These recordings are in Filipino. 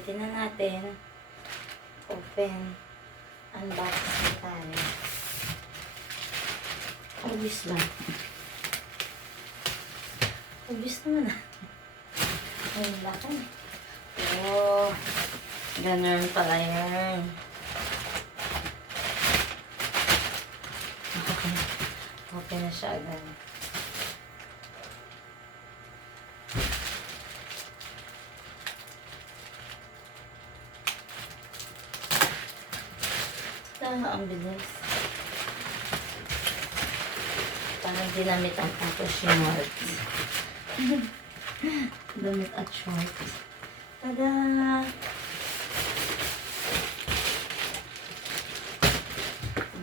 Pitin na natin. Open. Unboxing tayo. Obvious lang. Obvious naman ah. Ayun laki. Oh, ganun pala yan. Okay. Okay na siya agad. Ang bilis. Parang dinamit ang tapos shorts. Damit at shorts. Tada!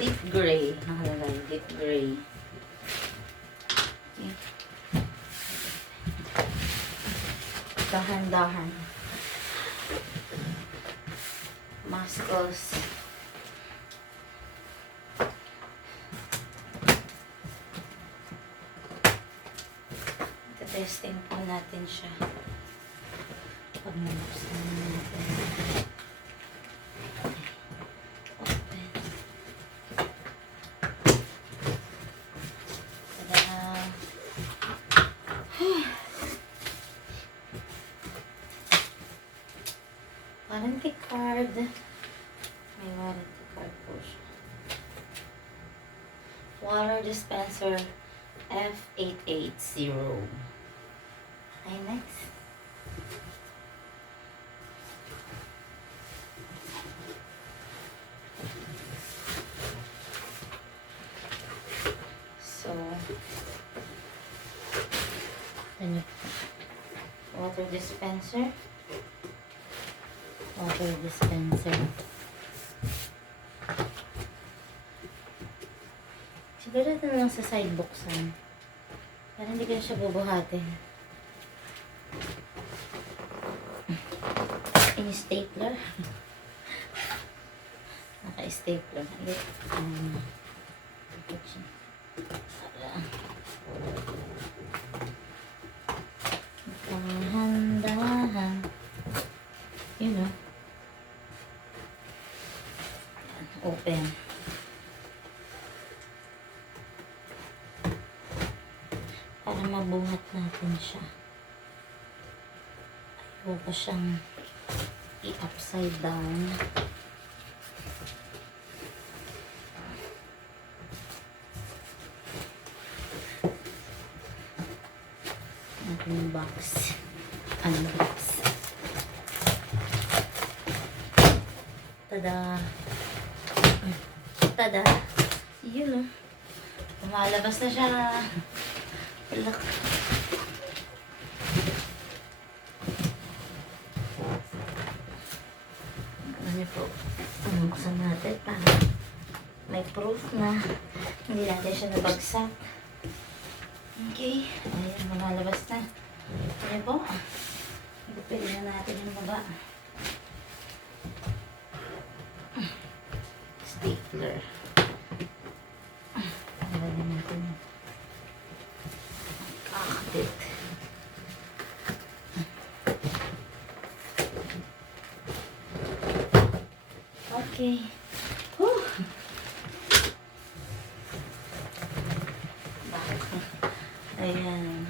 Deep gray. Nakalagay. Deep gray. Okay. Dahan-dahan. Muscles. Testing po natin siya. Pag nabuksan natin. Open. Tada! Warranty card. May warranty card po siya. Water dispenser F880. Okay, next. So, water dispenser. Water dispenser. Siguro ito na lang sa side buksan. Para hindi ko siya bubuhatin. Stapler. Naka-stapler. Dahan-dahan. Yun o. Open. Para mabuhat natin siya. Ayaw pa siyang i-upside down. Ating box. Unbox. Tada! Tada! Yun o. Lumalabas na siya. Look. Po, buksan natin para may proof na hindi natin siya nabagsak. Okay, ayan, lumalabas na. Ayan po, ipili na natin yung baba. Stapler. Ayan natin yung kakabit. Okay. Whew. Ayan.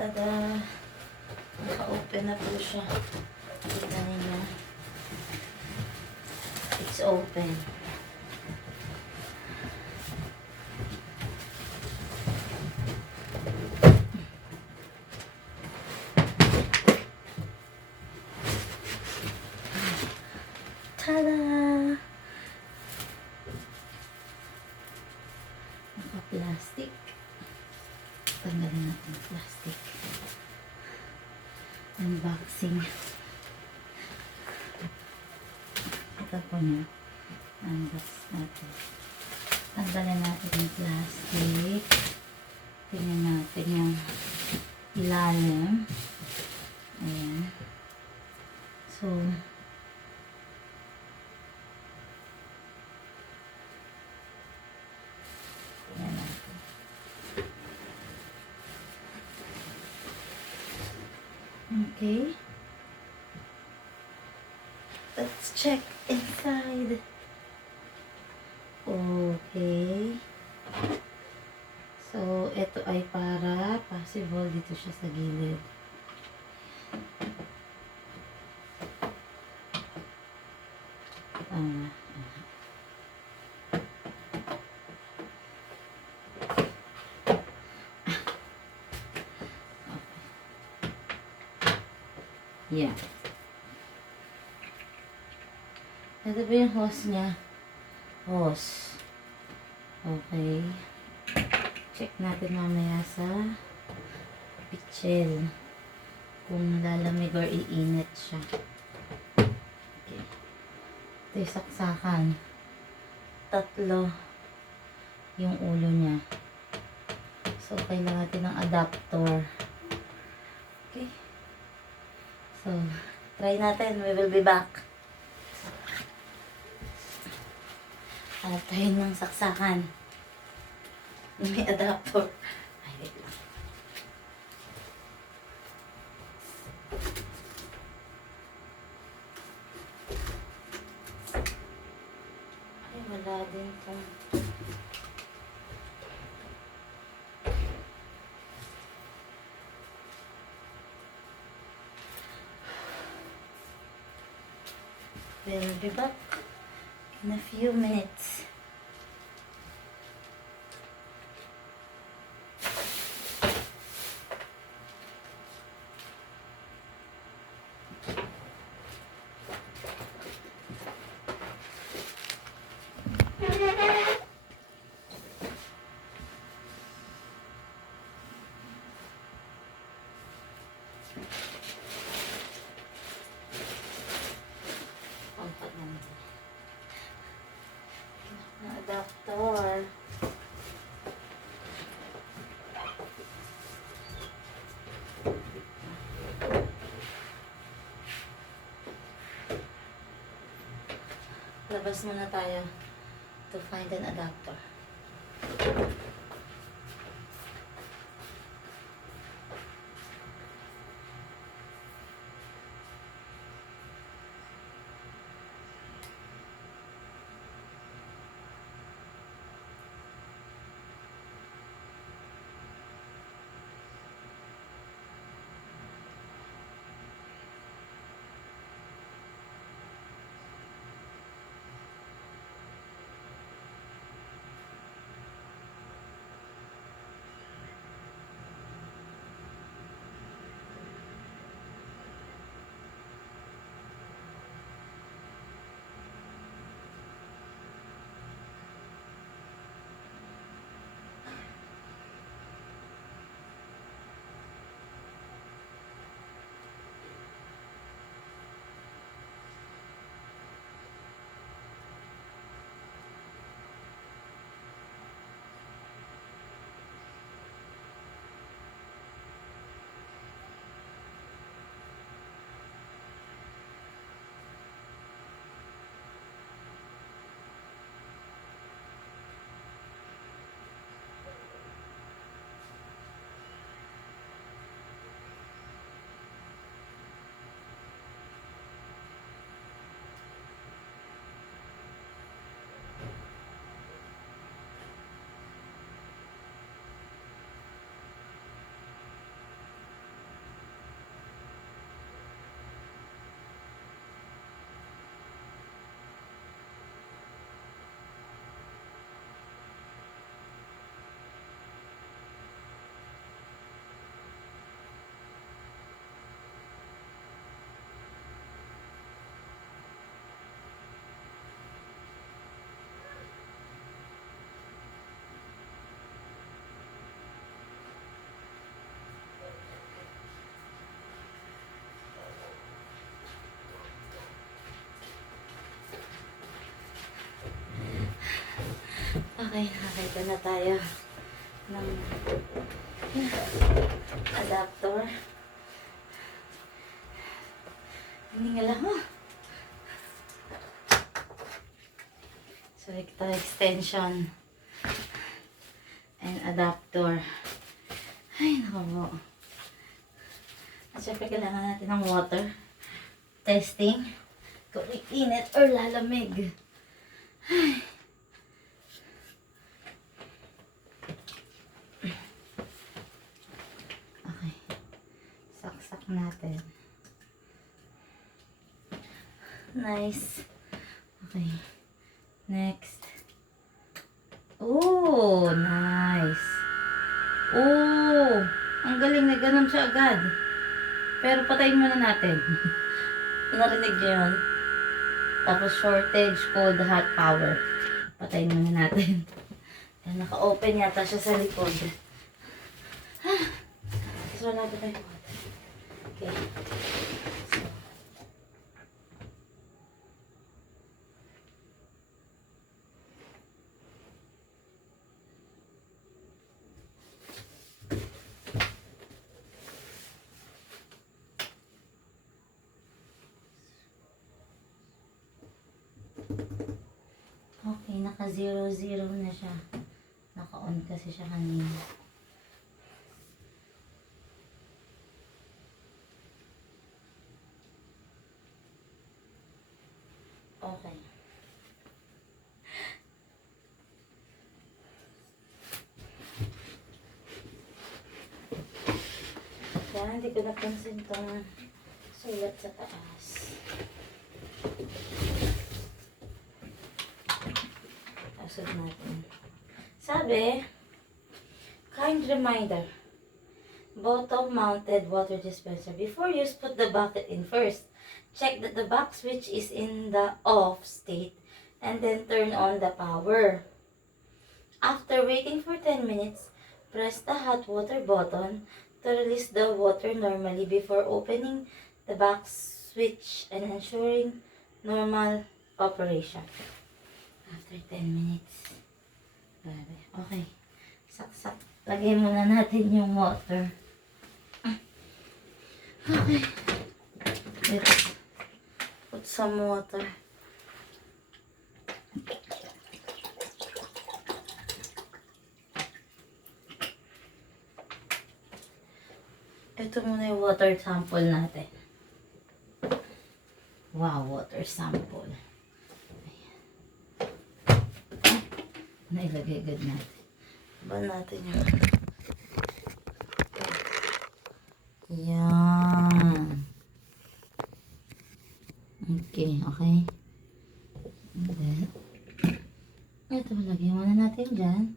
Tada. Naka-open na po siya. Kita ninyo. It's open. Tada! Naka-plastic. Tanggalin natin yung plastic. Unboxing. Ito po niya. Unbox natin. Tanggalin natin yung plastic. Tingnan natin yung ilalim. Ayan. So, ayan natin. Okay. check inside. Okay. So, ito ay para possible dito siya sa gilid. Yeah. Ito ba yung hose niya? Hose. Okay. Check natin mamaya sa pichel. Kung lalamig or iinit siya. Okay. Ito yung saksakan. 3 yung ulo niya. So, kailangan natin ng adapter. Okay. So, try natin. We will be back. Hanap tayo ng saksakan. May adapter. Ay, wait lang. Ay, wala din po. We'll be back in a few minutes. Adapter. Labas muna tayo to find an adapter. Okay, nakakita na tayo ng adapter. Hiningal ako. So, ito extension and adapter. Ay, naku po. At syempre, kailangan natin ng water. Testing. kung iinit or lalamig. Ay. Okay. Saksak natin. Nice. Okay. Next. Oh, nice. Oh, ang galing na ganun siya agad. Pero patayin muna natin. Narinig niyo yun? Tapos shortage, cold, hot, power. Patayin muna natin. Naka-open yata siya sa likod. So, wala pa tayo water. Okay. Okay, naka 0-0 na siya. Naka-on kasi siya kanina. Okay. Kaya hindi ko napansin itong sulat sa taas. Asod natin. Sabi, kind reminder, bottom-mounted water dispenser. Before use, put the bucket in first. Check that the back switch is in the off state and then turn on the power. After waiting for 10 minutes, press the hot water button to release the water normally before opening the back switch and ensuring normal operation. After 10 minutes. Grabe. Okay. Saksak. Lagay muna natin yung water. Okay. Let's put some water. Ito muna yung water sample natin. Wow, water sample. Nailagay agad natin. Ba natin yun? Yan. Okay, okay. And then, ito, lagyan muna natin dyan.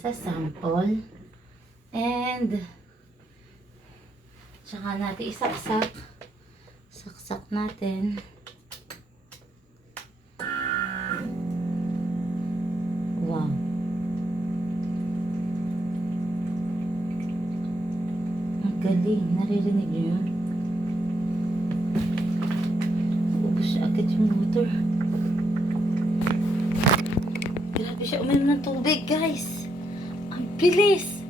Sa sample. And, tsaka natin isaksak. Saksak natin. Wow. Ang galing. Naririnig niyo yun? Ubus siya agad yung water. Grabe siya uminom ng tubig, guys. Ang bilis.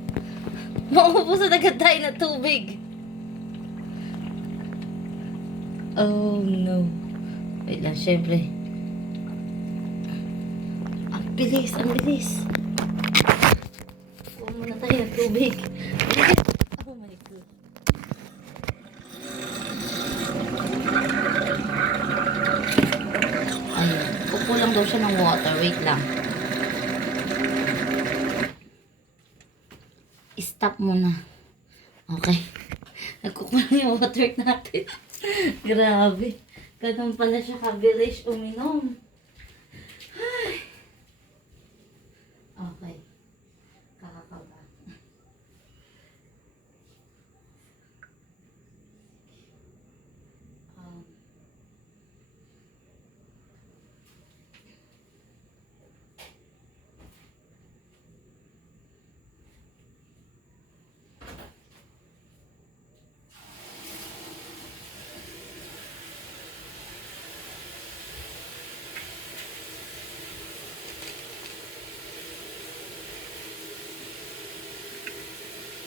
Mauubusan agad tayo ng tubig. Oh, no. Wait lang, syempre. Ang bilis, ang bilis. Kuha muna tayo ng tubig. Oh my God. Ayun. Kukulang daw siya ng water. Wait lang. Stop muna. Okay. Nagkukulang yung water natin. Grabe. Ganun pala siya kabilis uminom. Ay. Okay. Kakakaba.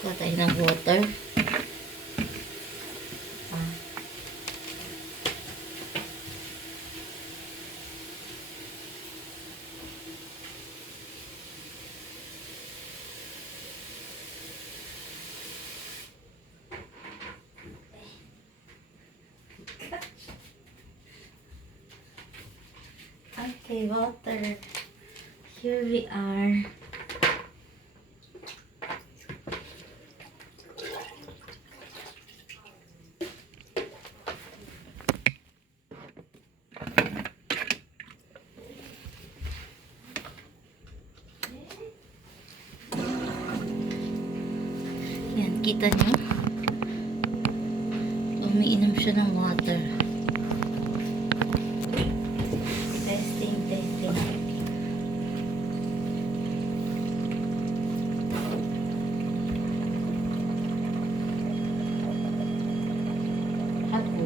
Kuha tayo ng water. Okay, water. Here we are. Yan, kita niyo? Umiinom siya ng water. Testing, testing. Ako.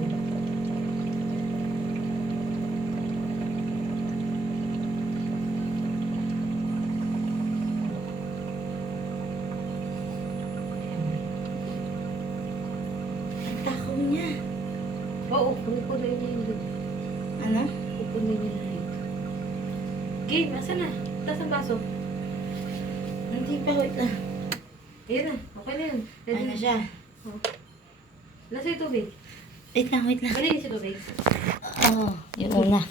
Ang takaw niya. Oo, puno-puno niya yung Ano? puno niya yung Okay, nasa na? Taas ang baso. Hindi pa, wait lang. Ayun na, okay na yun. Ano na siya? Oh. Nasa yung tubig. Wait lang, wait lang. Malinis yung tubig. Oo, yung una.